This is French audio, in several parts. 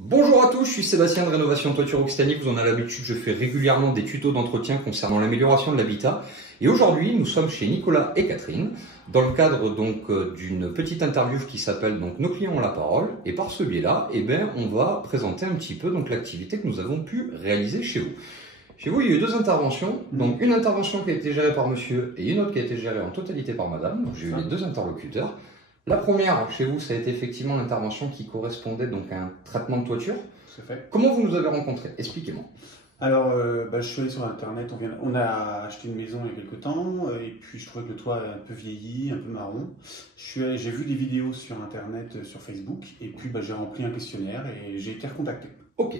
Bonjour à tous, je suis Sébastien de Rénovation Toiture Occitanie. Vous en avez l'habitude, je fais régulièrement des tutos d'entretien concernant l'amélioration de l'habitat. Et aujourd'hui, nous sommes chez Nicolas et Catherine, dans le cadre donc d'une petite interview qui s'appelle donc Nos clients ont la parole. Et par ce biais-là, on va présenter un petit peu donc l'activité que nous avons pu réaliser chez vous. Chez vous, il y a eu deux interventions. Donc une intervention qui a été gérée par monsieur et une autre qui a été gérée en totalité par madame. Donc j'ai eu les deux interlocuteurs. La première, chez vous, ça a été effectivement l'intervention qui correspondait donc à un traitement de toiture. C'est fait. Comment vous nous avez rencontrés? Expliquez-moi. Alors, je suis allé sur Internet, on a acheté une maison il y a quelques temps, et puis je trouvais que le toit est un peu vieilli, un peu marron. J'ai vu des vidéos sur Internet, sur Facebook, et puis j'ai rempli un questionnaire et j'ai été recontacté. Ok,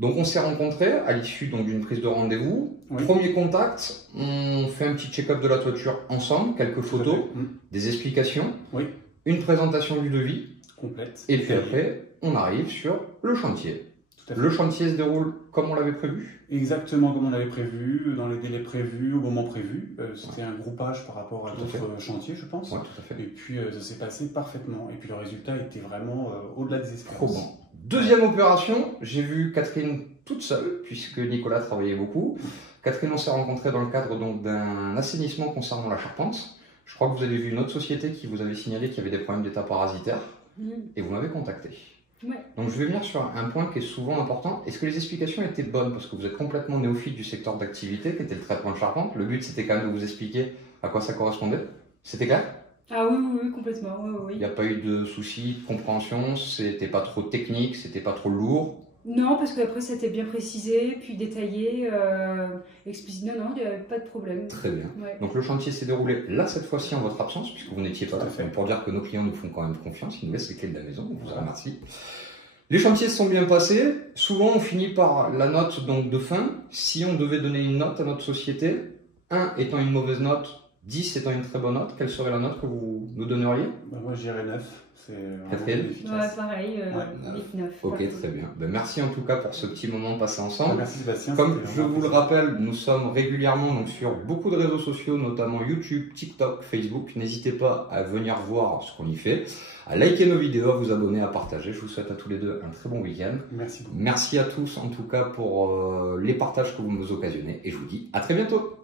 donc on s'est rencontrés à l'issue d'une prise de rendez-vous. Oui. Premier contact, on fait un petit check-up de la toiture ensemble, quelques photos, des explications. Oui. Une présentation du devis complète. Et puis après, on arrive sur le chantier. Le chantier se déroule comme on l'avait prévu? Exactement comme on l'avait prévu, dans les délais prévus, au moment prévu. C'était un groupage par rapport à d'autres chantiers, je pense. Oui, tout à fait. Et puis ça s'est passé parfaitement. Et puis le résultat était vraiment au-delà des espérances. Trop bon. Deuxième opération, j'ai vu Catherine toute seule, puisque Nicolas travaillait beaucoup. Catherine, on s'est rencontrés dans le cadre d'un assainissement concernant la charpente. Je crois que vous avez vu une autre société qui vous avait signalé qu'il y avait des problèmes d'état parasitaire et vous m'avez contacté. Ouais. Donc je vais venir sur un point qui est souvent important. Est-ce que les explications étaient bonnes? Parce que vous êtes complètement néophyte du secteur d'activité qui était le traitement de charpente. Le but c'était quand même de vous expliquer à quoi ça correspondait. C'était clair? Ah oui, complètement. Oui. Il n'y a pas eu de soucis de compréhension, c'était pas trop technique, c'était pas trop lourd? Non, parce qu'après c'était bien précisé, puis détaillé, explicite. Non, il n'y avait pas de problème. Très bien. Ouais. Donc le chantier s'est déroulé là cette fois-ci en votre absence, puisque vous n'étiez pas là. Pour dire que nos clients nous font quand même confiance, ils nous laissent les clés de la maison, on vous en remercie. Les chantiers se sont bien passés. Souvent on finit par la note donc de fin. Si on devait donner une note à notre société, 1 étant une mauvaise note, 10 étant une très bonne note, quelle serait la note que vous nous donneriez? Moi je dirais 9. Catherine? Ouais, pareil, 8-9. Ok, très bien. Merci en tout cas pour ce petit moment passé ensemble. Merci Sébastien. Comme je vous le rappelle, nous sommes régulièrement donc, sur beaucoup de réseaux sociaux, notamment YouTube, TikTok, Facebook. N'hésitez pas à venir voir ce qu'on y fait, à liker nos vidéos, à vous abonner, à partager. Je vous souhaite à tous les deux un très bon week-end. Merci beaucoup. Merci à tous en tout cas pour les partages que vous nous occasionnez et je vous dis à très bientôt.